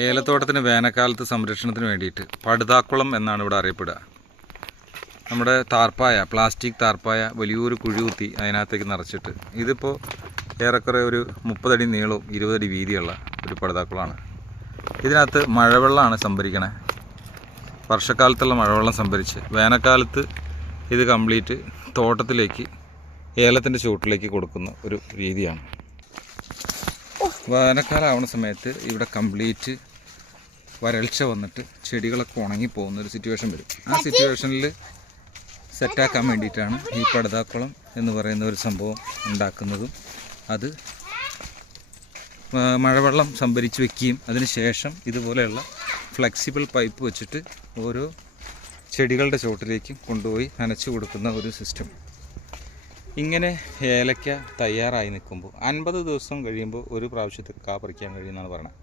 ഏലത്തോട്ടത്തിന് വേനൽക്കാലത്ത് സംരക്ഷണത്തിന് വേണ്ടിയിട്ട് പടുതാക്കുളം എന്നാണ് ഇവിടെ അറിയപ്പെടുക. നമ്മുടെ താർപ്പായ, പ്ലാസ്റ്റിക് താർപ്പായ വലിയൊരു കുഴി കുത്തി അതിനകത്തേക്ക് നിറച്ചിട്ട്, ഇതിപ്പോൾ ഏറെക്കുറെ ഒരു 30 അടി നീളവും 20 അടി വീതിയുള്ള ഒരു പടുതാക്കുളമാണ്. ഇതിനകത്ത് മഴവെള്ളമാണ് സംഭരിക്കണേ. വർഷക്കാലത്തുള്ള മഴവെള്ളം സംഭരിച്ച് വേനൽക്കാലത്ത് ഇത് കംപ്ലീറ്റ് തോട്ടത്തിലേക്ക്, ഏലത്തിൻ്റെ ചുവട്ടിലേക്ക് കൊടുക്കുന്ന ഒരു രീതിയാണ്. വേനൽക്കാലം ആവുന്ന സമയത്ത് ഇവിടെ കംപ്ലീറ്റ് വരൾച്ച വന്നിട്ട് ചെടികളൊക്കെ ഉണങ്ങിപ്പോകുന്ന ഒരു സിറ്റുവേഷൻ വരും. ആ സിറ്റുവേഷനിൽ സെറ്റാക്കാൻ വേണ്ടിയിട്ടാണ് ഈ പടുതാക്കുളം എന്ന് പറയുന്ന ഒരു സംഭവം ഉണ്ടാക്കുന്നതും. അത് മഴവെള്ളം സംഭരിച്ച് വെക്കുകയും അതിന് ശേഷം ഇതുപോലെയുള്ള ഫ്ലെക്സിബിൾ പൈപ്പ് വെച്ചിട്ട് ഓരോ ചെടികളുടെ ചുവട്ടിലേക്കും കൊണ്ടുപോയി നനച്ചു കൊടുക്കുന്ന ഒരു സിസ്റ്റം. ഇങ്ങനെ ഏലക്ക തയ്യാറായി നിൽക്കുമ്പോൾ 50 ദിവസം കഴിയുമ്പോൾ ഒരു പ്രാവശ്യത്തിൽ കാ പറിക്കാൻ കഴിയുമെന്നാണ് പറയുന്നത്.